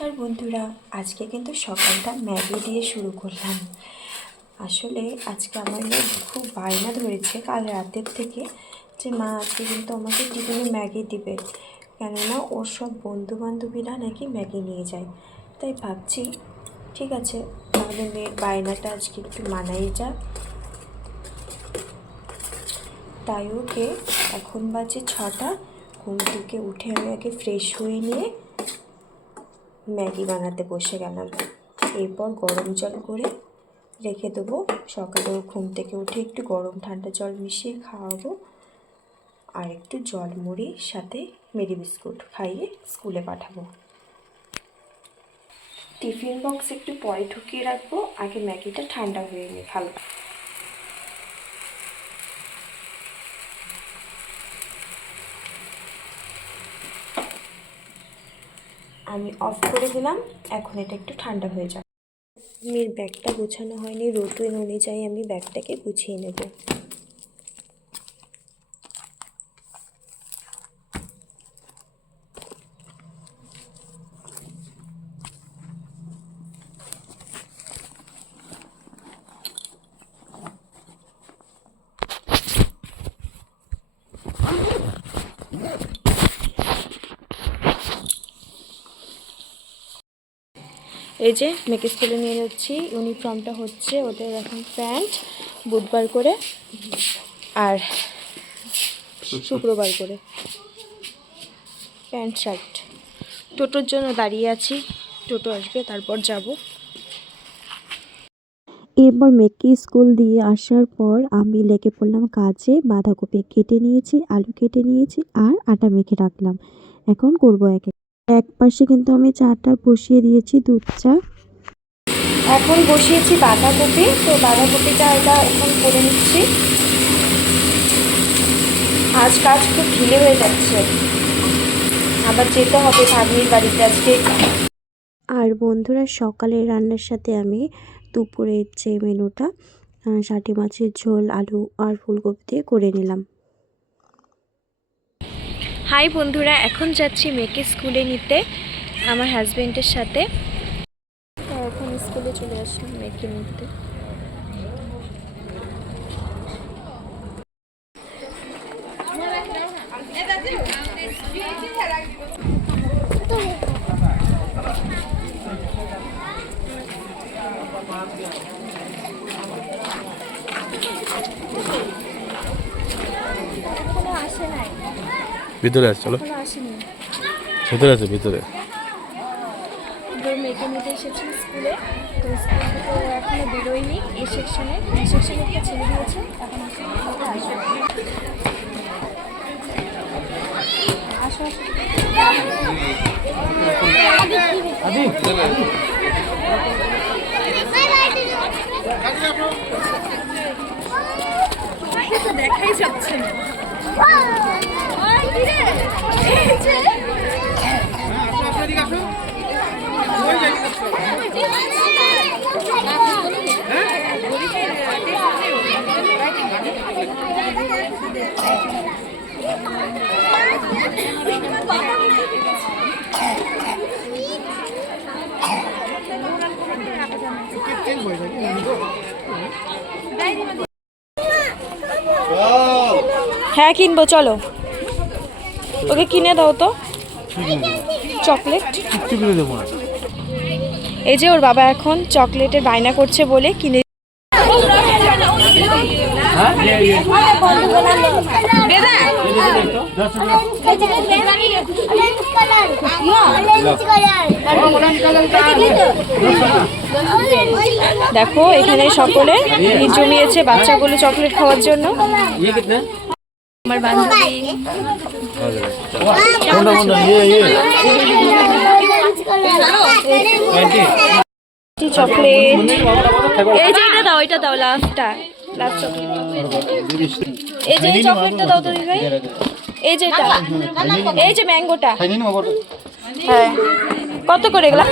নমস্কার বন্ধুরা, আজকে কিন্তু সকালটা ম্যাগি দিয়ে শুরু করলাম। আসলে আজকে আমার মেয়ে খুব বায়না ধরেছে কাল রাতের থেকে যে মা আজকে কিন্তু আমাকে টিফিনে ম্যাগি দিবে, কেননা ওর সব বন্ধুবান্ধবীরা নাকি ম্যাগি নিয়ে যায়। তাই ভাবছি ঠিক আছে, তাহলে মেয়ের বায়নাটা আজকে একটু মানাই যাক। তাই ওকে এখন বাজে 6টা, ঘুম থেকে উঠে আমি আগে ফ্রেশ হয়ে নিয়ে ম্যাগি বানাতে বসে গেলাম। এরপর গরম জল করে রেখে দেবো, সকালে ঘুম থেকে উঠে একটু গরম ঠান্ডা জল মিশিয়ে খাওয়াবো, আর একটু জল মুড়ির সাথে মেরি বিস্কুট খাইয়ে স্কুলে পাঠাবো। টিফিন বক্স একটু পরে ঢুকিয়ে রাখবো, আগে ম্যাগিটা ঠান্ডা হয়ে নিয়ে ভালো। আমি অফ করে দিলাম, এখন এটা একটু ঠান্ডা হয়ে যাবে। মেয়ের ব্যাগটা গোছানো হয়নি, রুটিন অনুযায়ী আমি ব্যাগটাকে গুছিয়ে নেব। এই যে মেয়েকে স্কুলে নিয়ে যাচ্ছি, ইউনিফর্মটা হচ্ছে ওদের এখন প্যান্ট বুধবার করে আর শুক্রবার করে প্যান্ট শার্ট। টোটোর জন্য দাঁড়িয়ে আছি, টোটো আসবে তারপর যাব। এরপর মেয়েকে স্কুল দিয়ে আসার পর আমি লেগে পড়লাম কাজে। বাঁধাকপি কেটে নিয়েছি, আলু কেটে নিয়েছি আর আটা মেখে রাখলাম। এখন করব এক পাশে কিন্তু আমি চাটা বসিয়ে দিয়েছি, দুধ চা। এখন বসিয়েছি বাঁধাকপি, তো বাঁধাকপিটা এটা এখন করে নিচ্ছি। আজ কাজ খুব ঢিলে হয়ে যাচ্ছে, আবার যেতে হবে ভাগ্নির বাড়িতে আজকে। আর বন্ধুরা, সকালের রান্নার সাথে আমি দুপুরের যে মেনুটা ষাটি মাছের ঝোল আলু আর ফুলকপি দিয়ে করে নিলাম। হাই বন্ধুরা, এখন যাচ্ছি মেয়েকে স্কুলে নিতে আমার হাজব্যান্ডের সাথে। এখন স্কুলে চলে আসলাম মেয়েকে নিতে। ভিতরে আছে, চলো ভিতরে আছে, ভিতরে মেয়েকে নিতে এসেছি স্কুলে, তো স্কুল থেকে এখনো বেরোয়নি। এই সেকশনে একটা ছেলে দিয়েছে, এখন আসো দেখাই যাচ্ছে না। হ্যাঁ কিনবো, চলো ওকে কিনে দাও তো চকলেট। এই যে ওর বাবা এখন চকলেটের বায়না করছে বলে কিনে। দেখো এখানে সকলে ভিড় জমিয়েছে বাচ্চাগুলো চকলেট খাওয়ার জন্য। আমার বান্ধবী চকলেট, এই যে এটা দাও, এটা দাও, লাস্ট চকলেট। এই যে এই চকলেটটা দাও তো ভাই, এই যে এটা, এই যে ম্যাঙ্গোটা। হ্যাঁ কত করে এগুলা?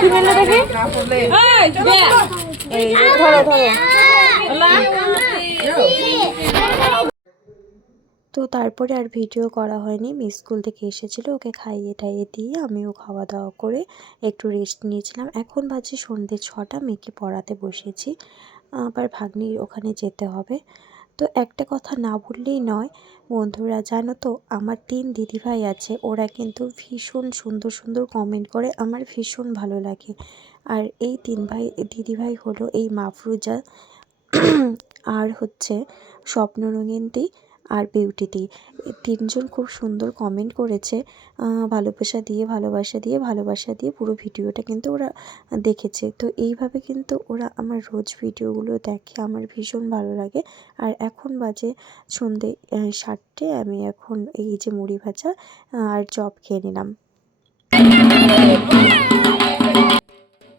কিনে না দেখি, এই ধরো ধরো। তো তারপরে আর ভিডিও করা হয়নি। মেয়ে স্কুল থেকে এসেছিলো, ওকে খাইয়ে টাইয়ে দিয়ে আমিও খাওয়া দাওয়া করে একটু রেস্ট নিয়েছিলাম। এখন বাজে সন্ধ্যে 6টা, মেয়েকে পড়াতে বসেছি। আবার ভাগ্নির ওখানে যেতে হবে। তো একটা কথা না বললেই নয় বন্ধুরা, জানো তো আমার 3 দিদিভাই আছে, ওরা কিন্তু ভীষণ সুন্দর সুন্দর কমেন্ট করে, আমার ভীষণ ভালো লাগে। আর এই 3 দিদিভাই হলো এই মাফরুজা, আর হচ্ছে স্বপ্নরঙ্গিনী আর বিউটিদি। এই 3জন খুব সুন্দর কমেন্ট করেছে, ভালোবাসা দিয়ে পুরো ভিডিওটা কিন্তু ওরা দেখেছে। তো এইভাবে কিন্তু ওরা আমার রোজ ভিডিওগুলো দেখে, আমার ভীষণ ভালো লাগে। আর এখন বাজে সন্ধে 7টে, আমি এখন এই যে মুড়ি ভাজা আর চপ খেয়ে নিলাম।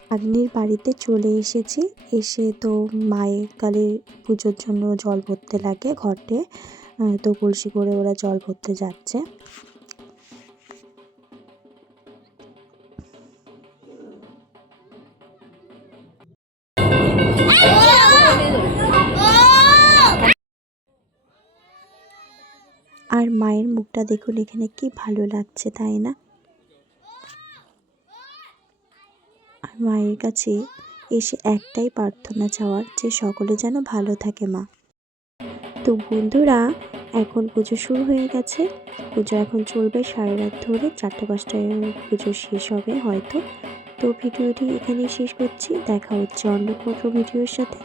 ভাগ্নির বাড়িতে চলে এসেছি। এসে তো মায়ের কালী পুজোর জন্য জল ভরতে লাগে ঘটে, তো কলসি করে ওরা জল ভরতে যাচ্ছে। আর মায়ের মুখটা দেখুন এখানে, কি ভালো লাগছে তাই না? আর মায়ের কাছে এসে একটাই প্রার্থনা চাওয়ার, যে সকলে যেন ভালো থাকে মা। তো বন্ধুরা, এখন পুজো শুরু হয়ে গেছে। পুজো এখন চলবে সারা রাত ধরে, 4টে-5টায় পুজো শেষ হবে হয়তো। তো ভিডিওটি এখানেই শেষ করছি। দেখা হচ্ছে অন্য কোনো ভিডিওর সাথে।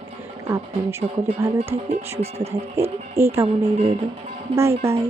আপনারা সকলে ভালো থাকবেন, সুস্থ থাকবেন, এই কামনাই রইল। Bye bye.